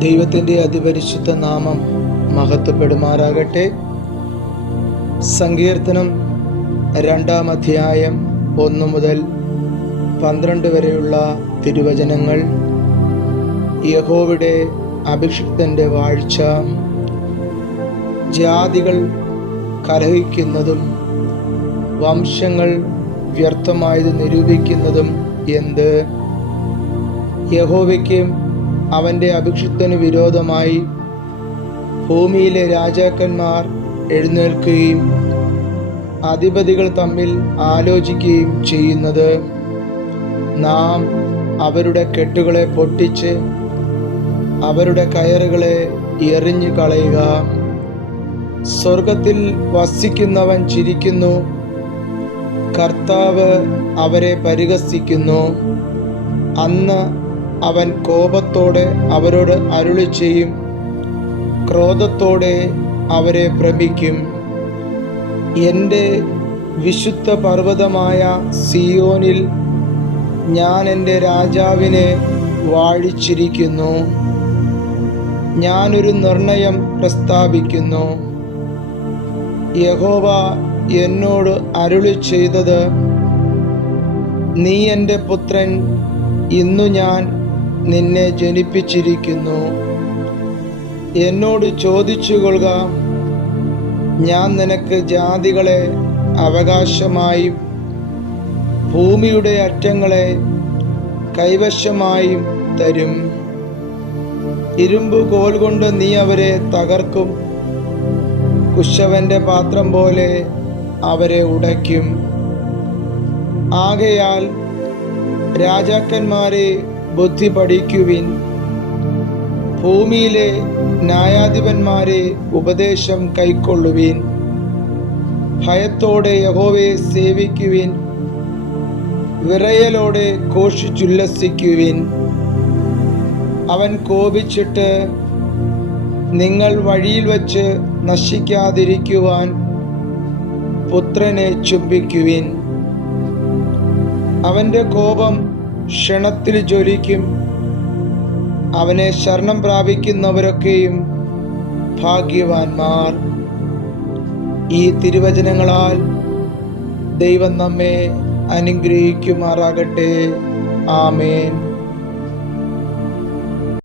ദൈവത്തിന്റെ അതിപരിശുദ്ധ നാമം മഹത്വപ്പെടുമാറാകട്ടെ. സങ്കീർത്തനം രണ്ടാം അധ്യായം ഒന്നു മുതൽ പന്ത്രണ്ട് വരെയുള്ള തിരുവചനങ്ങൾ. യഹോവിടെ അഭിഷിക്തന്റെ വാഴ്ച. ജാതികൾ കലഹിക്കുന്നതും വംശങ്ങൾ വ്യർത്ഥമായത് നിരൂപിക്കുന്നതും എന്ത്? യഹോവയ്ക്കും അവന്റെ അഭിഷിക്തന് വിരോധമായി ഭൂമിയിലെ രാജാക്കന്മാർ എഴുന്നേൽക്കുകയും അധിപതികൾ തമ്മിൽ ആലോചിക്കുകയും ചെയ്യുന്നത്. നാം അവരുടെ കെട്ടുകളെ പൊട്ടിച്ച് അവരുടെ കയറുകളെ എറിഞ്ഞു കളയുക. സ്വർഗത്തിൽ വസിക്കുന്നവൻ ചിരിക്കുന്നു. കർത്താവ് അവരെ പരിഹസിക്കുന്നു. അന്ന് അവൻ കോപത്തോടെ അവരോട് അരുളി ചെയ്യും ക്രോധത്തോടെ അവരെ ഭ്രമിക്കും. എന്റെ വിശുദ്ധ പർവതമായ സിയോനിൽ ഞാൻ എന്റെ രാജാവിനെ വാഴിച്ചിരിക്കുന്നു. ഞാനൊരു നിർണയം പ്രസ്താവിക്കുന്നു. യഹോവ എന്നോട് അരുളി ചെയ്തത് നീ എന്റെ പുത്രൻ ഇന്നു ഞാൻ നിന്നെ ജനിപ്പിച്ചിരിക്കുന്നു. എന്നോട് ചോദിച്ചു കൊള്ളുക ഞാൻ നിനക്ക് ജാതികളെ അവകാശമായും ഭൂമിയുടെ അറ്റങ്ങളെ കൈവശമായും തരും. ഇരുമ്പ് കോൽ കൊണ്ട് നീ അവരെ തകർക്കും. കുശവന്റെ പാത്രം പോലെ അവരെ ഉടയ്ക്കും. ആകയാൽ രാജാക്കന്മാരെ ബുദ്ധി പഠിക്കുവിൻ ഭൂമിയിലെ ന്യായാധിപന്മാരെ ഉപദേശം കൈക്കൊള്ളുവിൻ. ഭയത്തോടെ യഹോവയെ സേവിക്കുവിൻ. വിറയലോടെ ഘോഷിച്ചുല്ലസിക്കുവിൻ. അവൻ കോപിച്ചിട്ട് നിങ്ങൾ വഴിയിൽ വച്ച് നശിക്കാതിരിക്കുവാൻ പുത്രനെ ചുംബിക്കുവിൻ. അവന്റെ കോപം ക്ഷണത്തിൽ ജ്വലിക്കും. അവനെ ശരണം പ്രാപിക്കുന്നവരൊക്കെയും ഭാഗ്യവാന്മാർ. ഈ തിരുവചനങ്ങളാൽ ദൈവം നമ്മെ അനുഗ്രഹിക്കുമാറാകട്ടെ. ആമേൻ.